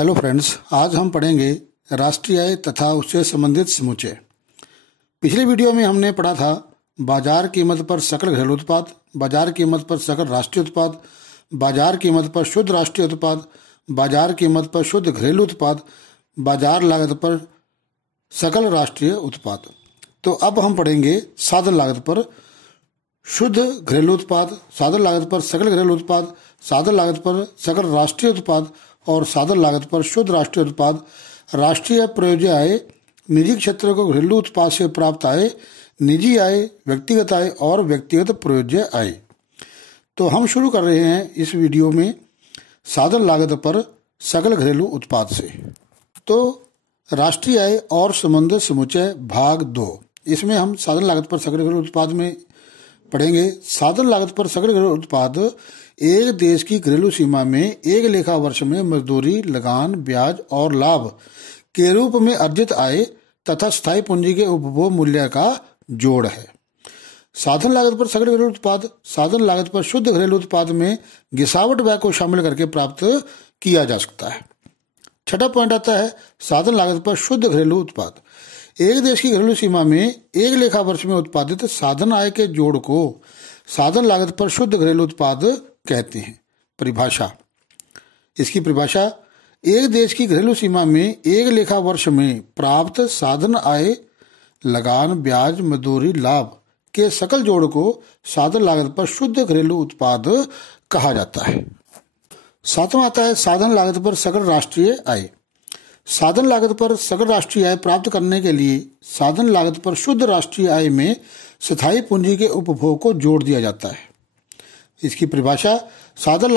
Hello friends, आज हम पढ़ेंगे राष्ट्रीय आय तथा उससे संबंधित समूचे। पिछले वीडियो में हमने पढ़ा था बाजार कीमत पर सकल घरेलू उत्पाद, बाजार कीमत पर सकल राष्ट्रीय उत्पाद, बाजार कीमत पर शुद्ध राष्ट्रीय उत्पाद, बाजार कीमत पर शुद्ध घरेलू उत्पाद, बाजार लागत पर सकल राष्ट्रीय उत्पाद। तो अब हम पढ़ेंगे साधन लागत पर शुद्ध घरेलू उत्पाद, साधन लागत पर सकल घरेलू उत्पाद, साधन लागत पर सकल राष्ट्रीय उत्पाद और साधन लागत पर शुद्ध राष्ट्रीय उत्पाद। राष्ट्रीय प्रयोज्य आय, निजी क्षेत्र को घरेलू उत्पाद से प्राप्त आय, निजी आय, व्यक्तिगत आय और व्यक्तिगत प्रयोज्य आय। तो हम शुरू कर रहे हैं इस वीडियो में साधन लागत पर सकल घरेलू उत्पाद से। तो राष्ट्रीय आय और संबंधित समुच्चय भाग 2, इसमें हम साधन लागत पर सकल घरेलू उत्पाद में पढ़ेंगे। साधन लागत पर सकल घरेलू उत्पाद एक देश की घरेलू सीमा में एक लेखा वर्ष में मजदूरी, लगान, ब्याज और लाभ के रूप में अर्जित आय तथा स्थायी पूंजी के उपभोग मूल्य का जोड़ है। साधन लागत पर सकल घरेलू उत्पाद साधन लागत पर शुद्ध घरेलू उत्पाद में गिसावट व्यय को शामिल करके प्राप्त किया जा सकता है। छठा पॉइंट आता है साधन लागत पर शुद्ध घरेलू उत्पाद। एक देश की घरेलू सीमा में एक लेखा वर्ष में उत्पादित साधन आय के जोड़ को साधन लागत पर शुद्ध घरेलू उत्पाद कहते हैं। परिभाषा, इसकी परिभाषा एक देश की घरेलू सीमा में एक लेखा वर्ष में प्राप्त साधन आय, लगान, ब्याज, मजदूरी, लाभ के सकल जोड़ को साधन लागत पर शुद्ध घरेलू उत्पाद कहा जाता है। सातवां आता है साधन लागत पर सकल राष्ट्रीय आय। साधन लागत पर सकल राष्ट्रीय आय प्राप्त करने के लिए साधन लागत पर शुद्ध राष्ट्रीय आय में स्थायी पूंजी के उपभोग को जोड़ दिया जाता है। इसकी परिभाषा साधन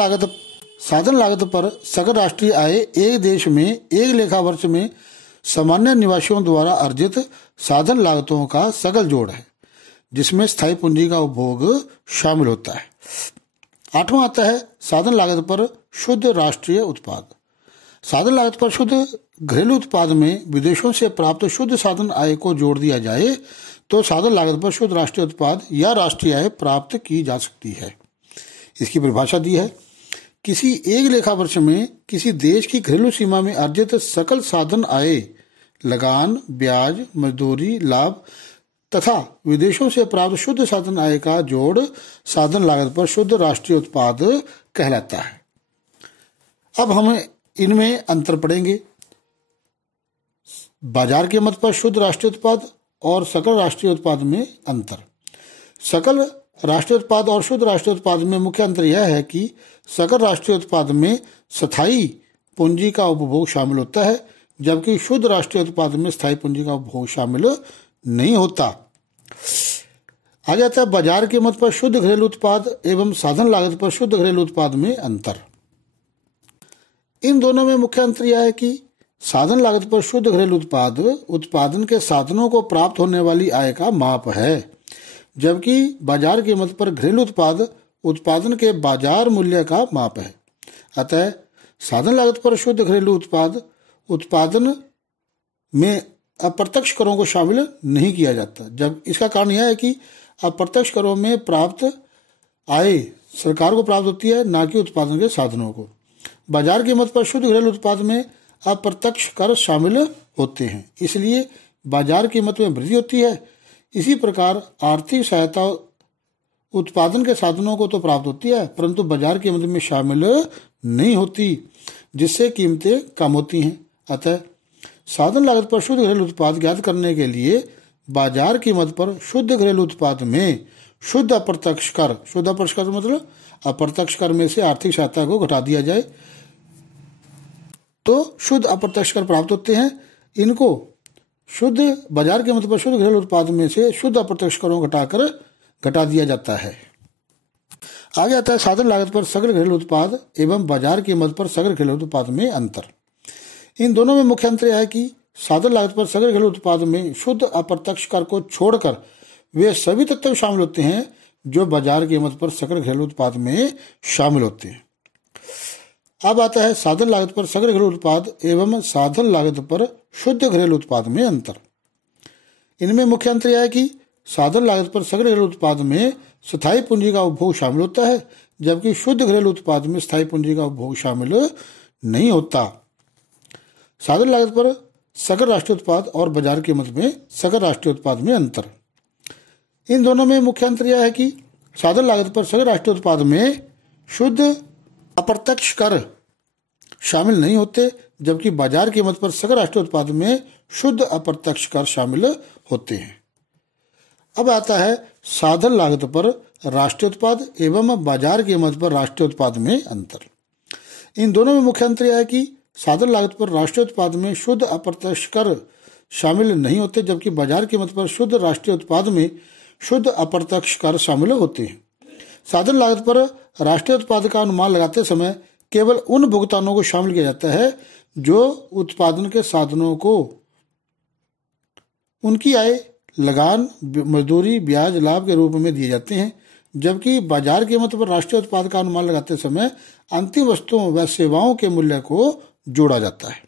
लागत पर सकल राष्ट्रीय आय एक देश में एक लेखा वर्ष में सामान्य निवासियों द्वारा अर्जित साधन लागतों का सकल जोड़ है, जिसमें स्थायी पूंजी का उपभोग शामिल होता है। आठवां आता है साधन लागत पर शुद्ध राष्ट्रीय उत्पाद। साधन लागत पर शुद्ध घरेलू उत्पाद में विदेशों से प्राप्त शुद्ध साधन आय को जोड़ दिया जाए तो साधन लागत पर शुद्ध राष्ट्रीय उत्पाद या राष्ट्रीय आय प्राप्त की जा सकती है। इसकी परिभाषा दी है किसी एक लेखा वर्ष में किसी देश की घरेलू सीमा में अर्जित सकल साधन आय, लगान, ब्याज, मजदूरी, लाभ तथा विदेशों से प्राप्त शुद्ध साधन आय का जोड़ साधन लागत पर शुद्ध राष्ट्रीय उत्पाद कहलाता है। अब हम इनमें अंतर पढ़ेंगे। बाजार कीमत पर शुद्ध राष्ट्रीय उत्पाद और सकल राष्ट्रीय उत्पाद में अंतर। सकल राष्ट्रीय उत्पाद और शुद्ध राष्ट्रीय उत्पाद में मुख्य अंतर यह है कि सकल राष्ट्रीय उत्पाद में स्थायी पूंजी का उपभोग शामिल होता है, जबकि शुद्ध राष्ट्रीय उत्पाद में स्थायी पूंजी का उपभोग शामिल नहीं होता। आगे आता है बाजार कीमत पर शुद्ध घरेलू उत्पाद एवं साधन लागत पर शुद्ध घरेलू उत्पाद में अंतर। इन दोनों में मुख्य अंतर यह है कि साधन लागत पर शुद्ध घरेलू उत्पाद उत्पादन के साधनों को प्राप्त होने वाली आय का माप है, जबकि बाजार कीमत पर घरेलू उत्पाद उत्पादन के बाजार मूल्य का माप है। अतः साधन लागत पर शुद्ध घरेलू उत्पाद उत्पादन में अप्रत्यक्ष करों को शामिल नहीं किया जाता। जब इसका कारण यह है कि अप्रत्यक्ष करों में प्राप्त आय सरकार को प्राप्त होती है, न कि उत्पादन के साधनों को। बाजार कीमत पर शुद्ध घरेलू उत्पाद में अप्रत्यक्ष कर शामिल होते हैं, इसलिए बाजार कीमत में वृद्धि होती है। इसी प्रकार आर्थिक सहायता उत्पादन के साधनों को तो प्राप्त होती है, परंतु बाजार कीमत में शामिल नहीं होती, जिससे कीमतें कम होती हैं। अतः साधन लागत पर शुद्ध घरेलू उत्पाद ज्ञात करने के लिए बाजार कीमत पर शुद्ध घरेलू उत्पाद में शुद्ध अप्रत्यक्ष कर मतलब अप्रत्यक्ष कर में से आर्थिक सहायता को घटा दिया जाए तो शुद्ध अप्रत्यक्ष कर प्राप्त होते हैं। इनको शुद्ध बाजार कीमत पर शुद्ध घरेलू उत्पाद में से शुद्ध अप्रत्यक्ष करों घटा दिया जाता है। आगे आता है साधन लागत पर सकल घरेलू उत्पाद एवं बाजार कीमत पर सकल घरेलू उत्पाद में अंतर। इन दोनों में मुख्य अंतर यह है कि साधन लागत पर सकल घरेलू उत्पाद में शुद्ध अप्रत्यक्ष कर को छोड़कर वे सभी तत्व शामिल होते हैं जो बाजार कीमत पर सकल घरेलू उत्पाद में शामिल होते हैं। अब आता है साधन लागत पर सकल घरेलू उत्पाद एवं साधन लागत पर शुद्ध घरेलू उत्पाद में अंतर। इनमें मुख्य अंतर यह है कि साधन लागत पर सकल घरेलू उत्पाद में स्थायी पूंजी का उपभोग शामिल होता है, जबकि शुद्ध घरेलू उत्पाद में स्थायी पूंजी का उपभोग शामिल नहीं होता। साधन लागत पर सकल राष्ट्रीय उत्पाद और बाजार कीमत में सकल राष्ट्रीय उत्पाद में अंतर। इन दोनों में मुख्य अंतर यह है कि साधन लागत पर सकल राष्ट्रीय उत्पाद में शुद्ध अप्रत्यक्ष कर शामिल नहीं होते, जबकि बाजार कीमत पर सकल राष्ट्रीय उत्पाद में शुद्ध अप्रत्यक्ष कर शामिल होते हैं। अब आता है साधन लागत पर राष्ट्रीय उत्पाद एवं बाजार कीमत पर राष्ट्रीय उत्पाद में अंतर। इन दोनों में मुख्य अंतर यह है कि साधन लागत पर राष्ट्रीय उत्पाद में शुद्ध अप्रत्यक्ष कर शामिल नहीं होते, जबकि बाजार कीमत पर शुद्ध राष्ट्रीय उत्पाद में शुद्ध अप्रत्यक्ष कर शामिल होते हैं। साधन लागत पर राष्ट्रीय उत्पाद का अनुमान लगाते समय केवल उन भुगतानों को शामिल किया जाता है जो उत्पादन के साधनों को उनकी आय, लगान, मजदूरी, ब्याज, लाभ के रूप में दिए जाते हैं, जबकि बाजार कीमत पर राष्ट्रीय उत्पाद का अनुमान लगाते समय अंतिम वस्तुओं व सेवाओं के मूल्य को जोड़ा जाता है।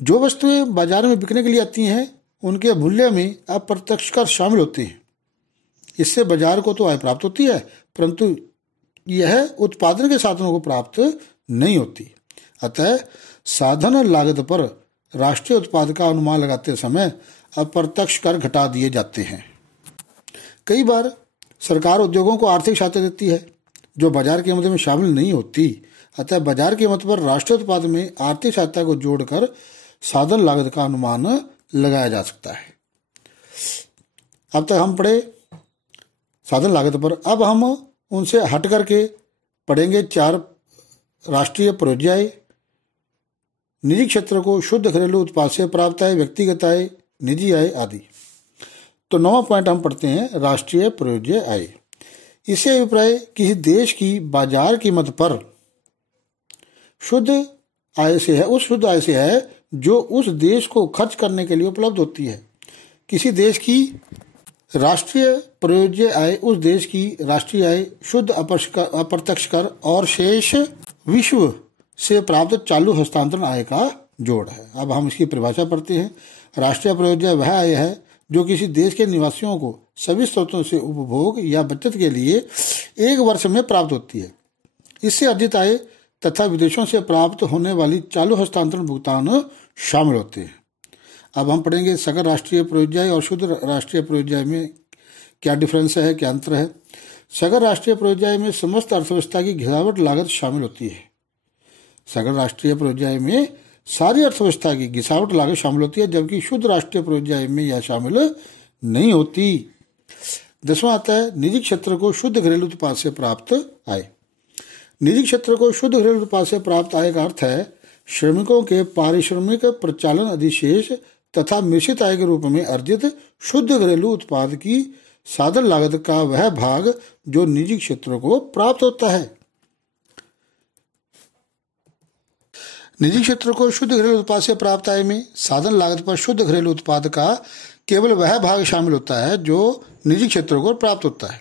जो वस्तुएं बाजार में बिकने के लिए आती हैं उनके मूल्य में अप्रत्यक्ष कर शामिल होते हैं। इससे बाजार को तो आय प्राप्त होती है, परंतु यह उत्पादन के साधनों को प्राप्त नहीं होती। अतः साधन लागत पर राष्ट्रीय उत्पाद का अनुमान लगाते समय अप्रत्यक्ष कर घटा दिए जाते हैं। कई बार सरकार उद्योगों को आर्थिक सहायता देती है जो बाजार कीमत में शामिल नहीं होती। अतः बाजार कीमत पर राष्ट्रीय उत्पाद में आर्थिक सहायता को जोड़कर साधन लागत का अनुमान लगाया जा सकता है। अब तक हम पढ़े साधन लागत पर। अब हम उनसे हट करके पढ़ेंगे 4 राष्ट्रीय प्रयोज्य, निजी क्षेत्र को शुद्ध घरेलू उत्पाद से प्राप्त आय, व्यक्तिगत आय, निजी आय आदि। तो 9वां पॉइंट हम पढ़ते हैं राष्ट्रीय प्रयोज्य आय। इसे अभिप्राय किसी देश की बाजार कीमत पर शुद्ध आय से है, उस शुद्ध आय से है जो उस देश को खर्च करने के लिए उपलब्ध होती है। किसी देश की राष्ट्रीय प्रयोज्य आय उस देश की राष्ट्रीय आय, शुद्ध अप्रत्यक्ष कर और शेष विश्व से प्राप्त चालू हस्तांतरण आय का जोड़ है। अब हम इसकी परिभाषा पढ़ते हैं। राष्ट्रीय प्रयोज्य वह आय है जो किसी देश के निवासियों को सभी स्रोतों से उपभोग या बचत के लिए एक वर्ष में प्राप्त होती है। इससे अर्जित आय तथा विदेशों से प्राप्त होने वाली चालू हस्तांतरण भुगतान शामिल होते हैं। अब हम पढ़ेंगे सकल राष्ट्रीय प्रयोज्य और शुद्ध राष्ट्रीय प्रयोज्य में क्या डिफरेंस है, क्या अंतर है। सकल राष्ट्रीय प्रयोज्य में समस्त अर्थव्यवस्था की घिसावट लागत शामिल होती है। सकल राष्ट्रीय प्रयोज्य में सारी अर्थव्यवस्था की घिसावट लागत शामिल होती है, जबकि शुद्ध राष्ट्रीय प्रयोज्य में यह शामिल नहीं होती। 10वां आता है निजी क्षेत्र को शुद्ध घरेलू उत्पाद से प्राप्त आय। निजी क्षेत्र को शुद्ध घरेलू उत्पाद से प्राप्त आय का अर्थ है श्रमिकों के पारिश्रमिक, प्रचालन अधिशेष तथा मिश्रित आय के रूप में अर्जित शुद्ध घरेलू उत्पाद की साधन लागत का वह भाग जो निजी क्षेत्र को प्राप्त होता है। निजी क्षेत्र को शुद्ध घरेलू उत्पाद से प्राप्त आय में साधन लागत पर शुद्ध घरेलू उत्पाद का केवल वह भाग शामिल होता है जो निजी क्षेत्र को प्राप्त होता है।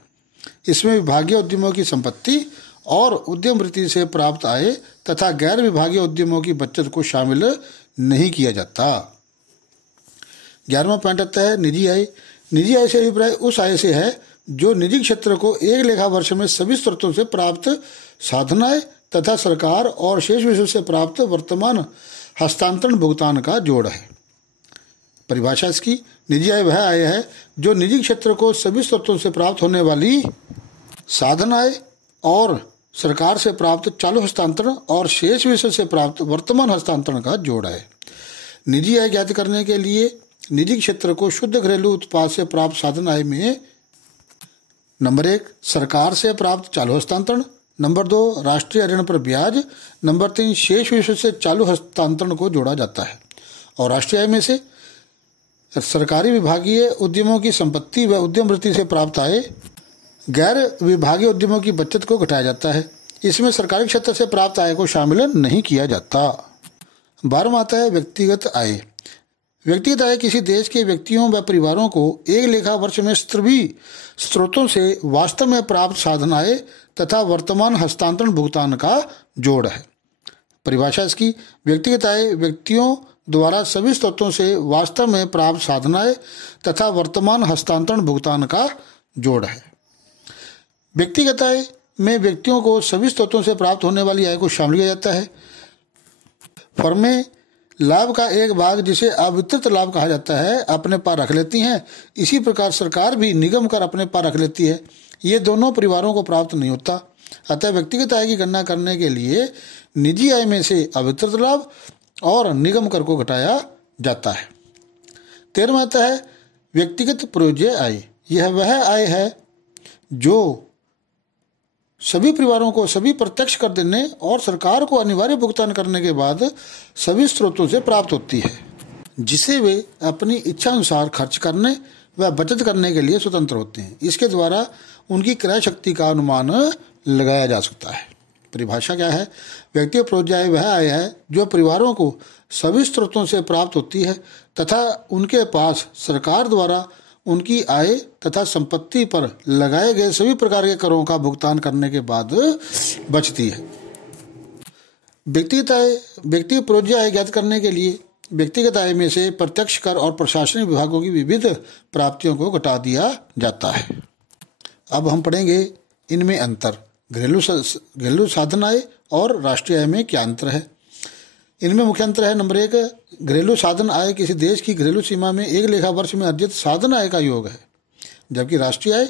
इसमें विभागीय उद्यमों की संपत्ति और उद्यम वृत्ति से प्राप्त आय तथा गैर विभागीय उद्यमों की बचत को शामिल नहीं किया जाता। 11वां पॉइंट आता है निजी आय। निजी आय से अभिप्राय उस आय से है जो निजी क्षेत्र को एक लेखा वर्ष में सभी स्रोतों से प्राप्त साधन आय तथा सरकार और शेष विश्व से प्राप्त वर्तमान हस्तांतरण भुगतान का जोड़ है। परिभाषा इसकी, निजी आय वह आय है जो निजी क्षेत्र को सभी स्रोतों से प्राप्त होने वाली साधन आय और सरकार से प्राप्त चालू हस्तांतरण और शेष विश्व से प्राप्त वर्तमान हस्तांतरण का जोड़ है। निजी आय ज्ञात करने के लिए निजी क्षेत्र को शुद्ध घरेलू उत्पाद से प्राप्त साधन आय में नंबर 1 सरकार से प्राप्त चालू हस्तांतरण, नंबर 2 राष्ट्रीय ऋण पर ब्याज, नंबर 3 शेष विश्व से चालू हस्तांतरण को जोड़ा जाता है। और राष्ट्रीय आय में से सरकारी विभागीय उद्यमों की संपत्ति व उद्यम वृत्ति से प्राप्त आय, गैर विभागीय उद्यमों की बचत को घटाया जाता है। इसमें सरकारी क्षेत्र से प्राप्त आय को शामिल नहीं किया जाता। 12वां आता है व्यक्तिगत आय। व्यक्तिगत आय किसी देश के व्यक्तियों व परिवारों को एक लेखा वर्ष में सभी स्रोतों से वास्तव में प्राप्त साधन आय तथा वर्तमान हस्तांतरण भुगतान का जोड़ है। परिभाषा इसकी, व्यक्तिगत आय व्यक्तियों द्वारा सभी स्रोतों से वास्तव में प्राप्त साधन आय तथा वर्तमान हस्तांतरण भुगतान का जोड़ है। व्यक्तिगत आय में व्यक्तियों को सभी स्रोतों से प्राप्त होने वाली आय को शामिल किया जाता है। फर्में लाभ का एक भाग जिसे अवितरित लाभ कहा जाता है अपने पास रख लेती हैं। इसी प्रकार सरकार भी निगम कर अपने पास रख लेती है। ये दोनों परिवारों को प्राप्त नहीं होता। अतः व्यक्तिगत आय की गणना करने के लिए निजी आय में से अवितरित लाभ और निगम कर को घटाया जाता है। 13वां आता है व्यक्तिगत प्रयोज्य आय। यह वह आय है जो सभी परिवारों को सभी प्रत्यक्ष कर देने और सरकार को अनिवार्य भुगतान करने के बाद सभी स्रोतों से प्राप्त होती है, जिसे वे अपनी इच्छा अनुसार खर्च करने व बचत करने के लिए स्वतंत्र होते हैं। इसके द्वारा उनकी क्रय शक्ति का अनुमान लगाया जा सकता है। परिभाषा क्या है? व्यक्तिगत प्रयोज्य आय वह आय है जो परिवारों को सभी स्रोतों से प्राप्त होती है तथा उनके पास सरकार द्वारा उनकी आय तथा संपत्ति पर लगाए गए सभी प्रकार के करों का भुगतान करने के बाद बचती है। व्यक्तिगत प्रयोज्य आय ज्ञात करने के लिए व्यक्तिगत आय में से प्रत्यक्ष कर और प्रशासनिक विभागों की विविध प्राप्तियों को घटा दिया जाता है। अब हम पढ़ेंगे इनमें अंतर। घरेलू साधन आय और राष्ट्रीय आय में क्या अंतर है? इनमें मुख्य अंतर है। नंबर 1, घरेलू साधन आय किसी देश की घरेलू सीमा में एक लेखा वर्ष में अर्जित साधन आय का योग है, जबकि राष्ट्रीय आय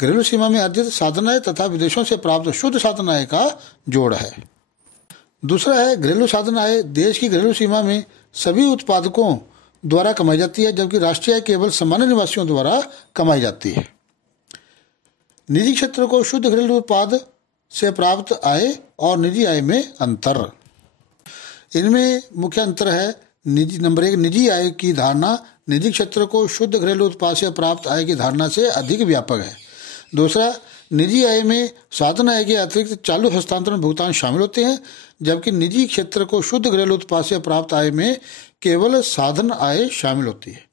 घरेलू सीमा में अर्जित साधन आय तथा विदेशों से प्राप्त शुद्ध साधन आय का जोड़ है। दूसरा है घरेलू साधन आय देश की घरेलू सीमा में सभी उत्पादकों द्वारा कमाई जाती है, जबकि राष्ट्रीय आय केवल सामान्य निवासियों द्वारा कमाई जाती है। निजी क्षेत्र को शुद्ध घरेलू उत्पाद से प्राप्त आय और निजी आय में अंतर। इनमें मुख्य अंतर है नंबर 1, निजी आय की धारणा निजी क्षेत्र को शुद्ध घरेलू उत्पाद से प्राप्त आय की धारणा से अधिक व्यापक है। दूसरा, निजी आय में साधन आय के अतिरिक्त चालू हस्तांतरण भुगतान शामिल होते हैं, जबकि निजी क्षेत्र को शुद्ध घरेलू उत्पाद से प्राप्त आय में केवल साधन आय शामिल होती है।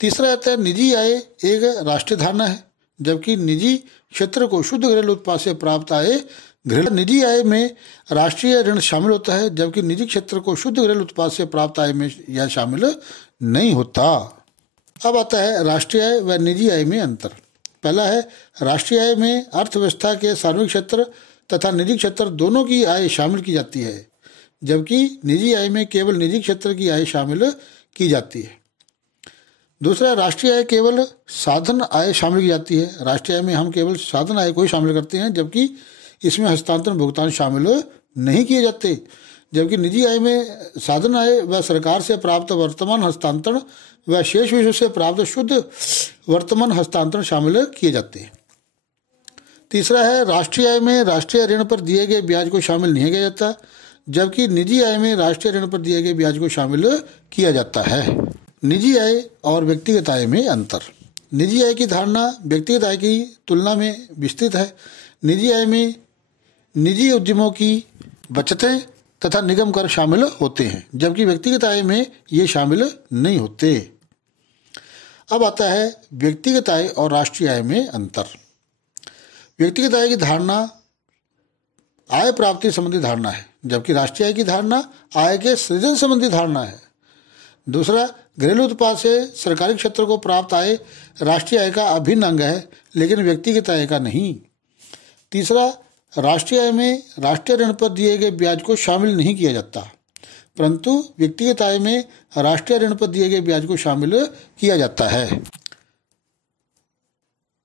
तीसरा आता है निजी आय एक राष्ट्रीय धारणा है, जबकि निजी क्षेत्र को शुद्ध घरेलू उत्पाद से प्राप्त आय निजी आय में राष्ट्रीय ऋण शामिल होता है, जबकि निजी क्षेत्र को शुद्ध घरेलू उत्पाद से प्राप्त आय में यह शामिल नहीं होता। अब आता है राष्ट्रीय आय व निजी आय में अंतर। पहला है राष्ट्रीय आय में अर्थव्यवस्था के सार्वजनिक क्षेत्र तथा निजी क्षेत्र दोनों की आय शामिल की जाती है, जबकि निजी आय में केवल निजी क्षेत्र की आय शामिल की जाती है। दूसरा, राष्ट्रीय आय केवल साधन आय शामिल की जाती है। राष्ट्रीय आय में हम केवल साधन आय को ही शामिल करते हैं, जबकि इसमें हस्तांतरण भुगतान शामिल नहीं किए जाते। जबकि निजी आय में साधन आय व सरकार से प्राप्त वर्तमान हस्तांतरण व शेष विषयों से प्राप्त शुद्ध वर्तमान हस्तांतरण शामिल किए जाते हैं। तीसरा है राष्ट्रीय आय में राष्ट्रीय ऋण पर दिए गए ब्याज को शामिल नहीं किया जाता, जबकि निजी आय में राष्ट्रीय ऋण पर दिए गए ब्याज को शामिल किया जाता है। निजी आय और व्यक्तिगत आय में अंतर। निजी आय की धारणा व्यक्तिगत आय की तुलना में विस्तृत है। निजी आय में निजी उद्यमों की बचतें तथा निगम कर शामिल होते हैं, जबकि व्यक्तिगत आय में ये शामिल नहीं होते। अब आता है व्यक्तिगत आय और राष्ट्रीय आय में अंतर। व्यक्तिगत आय की धारणा आय प्राप्ति संबंधी धारणा है, जबकि राष्ट्रीय आय की धारणा आय के सृजन संबंधी धारणा है। दूसरा, घरेलू उत्पाद से सरकारी क्षेत्र को प्राप्त आय राष्ट्रीय आय का अभिन्न अंग है, लेकिन व्यक्तिगत आय का नहीं। तीसरा, राष्ट्रीय आय में राष्ट्रीय ऋण पर दिए गए ब्याज को शामिल नहीं किया जाता, परंतु व्यक्तिगत आय में राष्ट्रीय ऋण पर दिए गए ब्याज को शामिल किया जाता है।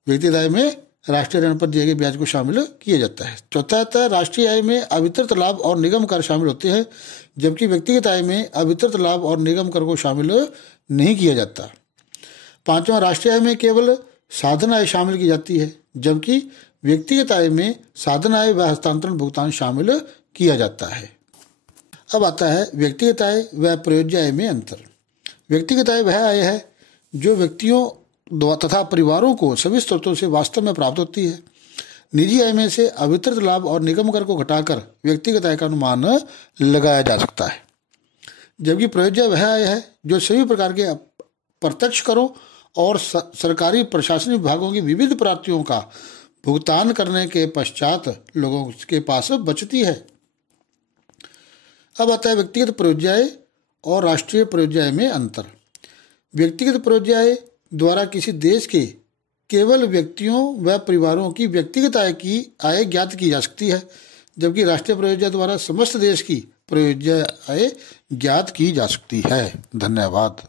व्यक्तिगत आय में राष्ट्रीय ऋण पर दिए गए ब्याज को शामिल किया जाता है। चौथा आता है राष्ट्रीय आय में अवितरित लाभ और निगम कर शामिल होते हैं, जबकि व्यक्तिगत आय में अवितरित लाभ और निगम कर को शामिल नहीं किया जाता। पांचवा, राष्ट्रीय आय में केवल साधन आय शामिल की जाती है, जबकि व्यक्तिगत आय में साधन आय व हस्तांतरण भुगतान शामिल किया जाता है। अब आता है व्यक्तिगत आय व प्रयोज्य आय में अंतर। व्यक्तिगत आय वह आय है जो व्यक्तियों तथा परिवारों को सभी स्रोतों से वास्तव में प्राप्त होती है। निजी आय में से अवितरित लाभ और निगम कर को घटाकर व्यक्तिगत आय का अनुमान लगाया जा सकता है, जबकि प्रयोज्य वह आय है जो सभी प्रकार के प्रत्यक्ष करों और सरकारी प्रशासनिक विभागों की विविध प्राप्तियों का भुगतान करने के पश्चात लोगों के पास बचती है। अब आता है व्यक्तिगत प्रयोज्य आय और राष्ट्रीय प्रयोज्य आय में अंतर। व्यक्तिगत प्रयोज्य आय द्वारा किसी देश के केवल व्यक्तियों व परिवारों की व्यक्तिगत आय ज्ञात की जा सकती है, जबकि राष्ट्रीय प्रयोज्य द्वारा समस्त देश की प्रयोज्य आय ज्ञात की जा सकती है। धन्यवाद।